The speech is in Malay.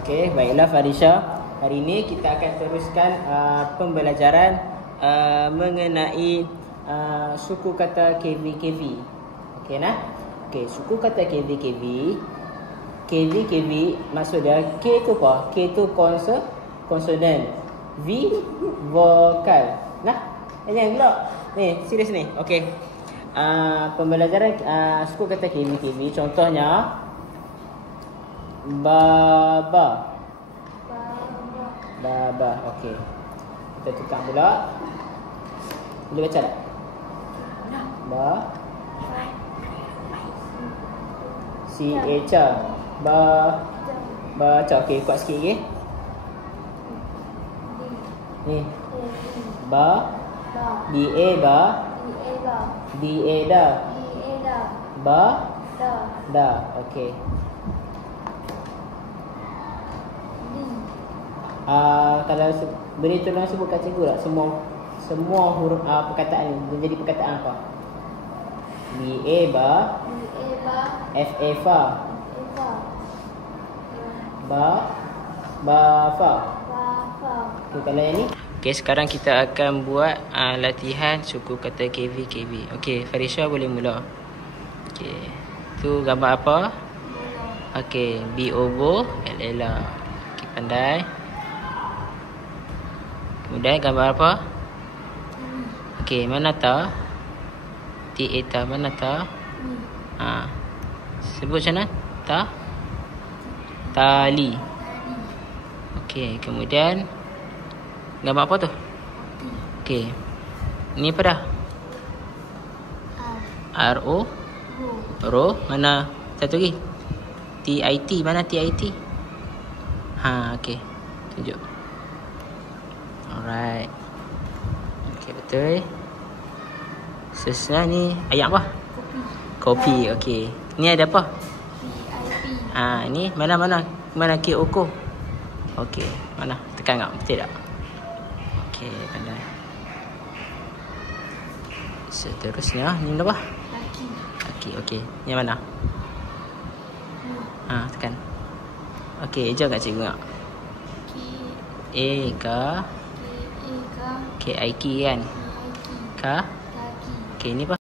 Okey, baiklah Farisha. Hari ini kita akan teruskan pembelajaran mengenai suku kata KV-KV. Okey nah. Okey, suku kata KV-KV. KV-KV maksud dia K tu apa? K tu konsonan. V vokal. Nah, jangan pula. Ni, serius ni. Okey. Pembelajaran suku kata KV-KV contohnya Baba. Okey. Kita tukar pula. Boleh baca tak? C-H-A. Baca. Okey, kuat sikit lagi. Ni. D-A D-A da. Okey. Kalau beri tolong sebut kat cikgu tak semua huruf perkataan ni menjadi perkataan apa? B-A F-A fa fa. Okey, kalau yang ni. Okey, sekarang kita akan buat latihan suku kata KV-KV. Okey, Farisha boleh mula. Okey. Tu gambar apa? Okey, B-O-B L-L-A. Okey, pandai. Kemudian gambar apa? Okey, mana ta? T-A-ta, mana ta? Sebut macam mana? Tali. Okey, kemudian gambar apa tu? Okey. Ni apa dah? R-O. Ro. Mana satu lagi? T-I-T. Mana T-I-T? Okey. Tunjuk. Alright. Okey, betul. Sesnya ni ayat apa? Kopi. Okey. Ni ada apa? Ni mana K-O-K? Okey. Mana? Tekan tak? Betul tak? Okey, pandai. Seterusnya ni apa? Laki. Okey. Yang mana? Tekan. Okey, eja kat cikgu tak? K-I-K kan? Okey, ni apa?